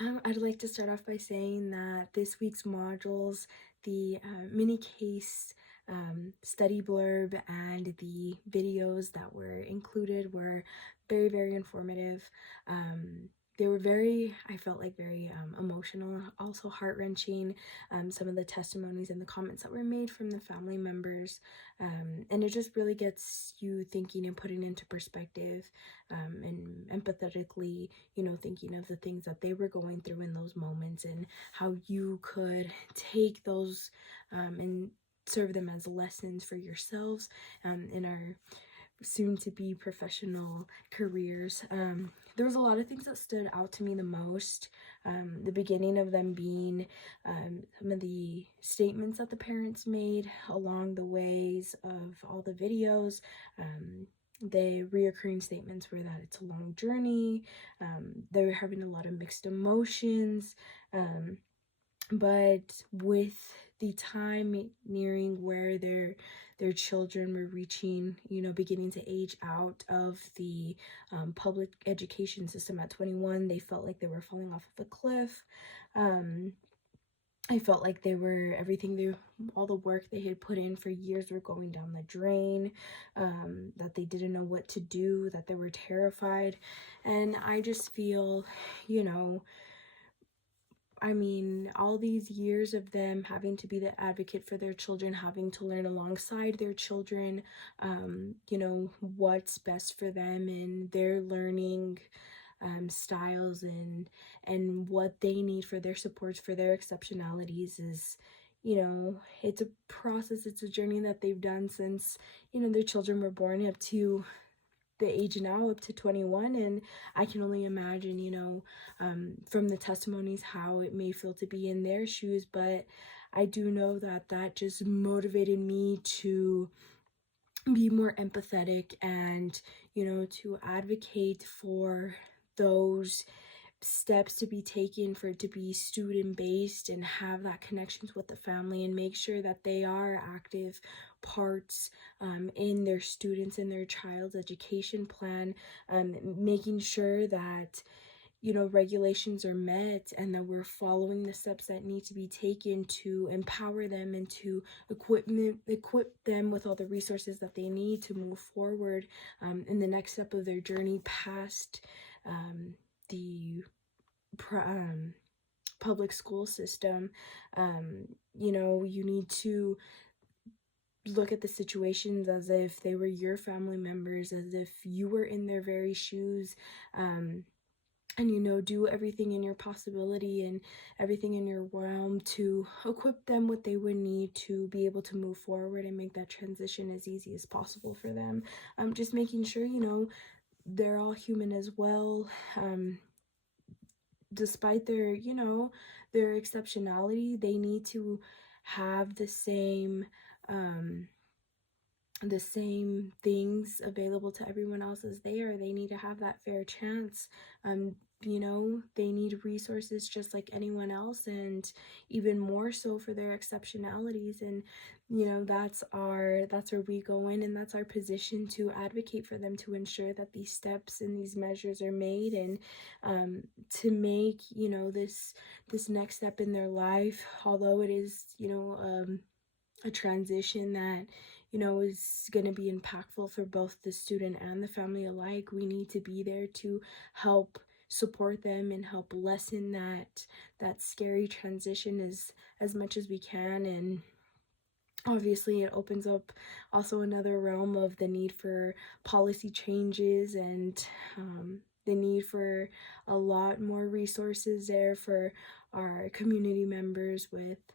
I'd like to start off by saying that this week's modules, the mini case study blurb, and the videos that were included were very, very informative. They were I felt like very emotional, also heart-wrenching. Some of the testimonies and the comments that were made from the family members. And it just really gets you thinking and putting into perspective, and empathetically, thinking of the things that they were going through in those moments and how you could take those and serve them as lessons for yourselves in our soon to be professional careers. There was a lot of things that stood out to me the most. The beginning of them being some of the statements that the parents made along the ways of all the videos. The reoccurring statements were that it's a long journey. They were having a lot of mixed emotions. But with the time nearing where their children were reaching, beginning to age out of the public education system at 21, they felt like they were falling off of a cliff. I felt like all the work they had put in for years were going down the drain, that they didn't know what to do, that they were terrified. And I just feel, all these years of them having to be the advocate for their children, having to learn alongside their children, what's best for them and their learning styles and what they need for their supports, for their exceptionalities is, it's a process, it's a journey that they've done since, their children were born up to the age now up to 21. And I can only imagine, from the testimonies, how it may feel to be in their shoes. But I do know that just motivated me to be more empathetic and, to advocate for those steps to be taken for it to be student based and have that connections with the family and make sure that they are active parts in their students and their child's education plan, making sure that regulations are met and that we're following the steps that need to be taken to empower them and to equip them with all the resources that they need to move forward in the next step of their journey past the public school system. You need to look at the situations as if they were your family members, as if you were in their very shoes, and do everything in your possibility and everything in your realm to equip them what they would need to be able to move forward and make that transition as easy as possible for them. Just making sure they're all human as well. Despite their exceptionality, they need to have the same things available to everyone else as they are. They need to have that fair chance. They need resources just like anyone else, and even more so for their exceptionalities. And that's where we go in, and that's our position to advocate for them, to ensure that these steps and these measures are made, and to make this next step in their life, although it is a transition that is going to be impactful for both the student and the family alike. We need to be there to help support them and help lessen that scary transition as much as we can. And obviously it opens up also another realm of the need for policy changes and the need for a lot more resources there for our community members with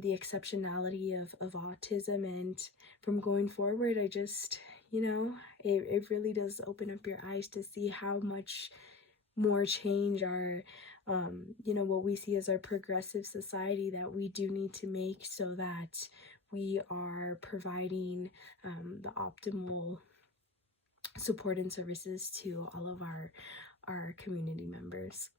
the exceptionality of autism. And from going forward, I just, it really does open up your eyes to see how much more change our what we see as our progressive society that we do need to make, so that we are providing the optimal support and services to all of our community members.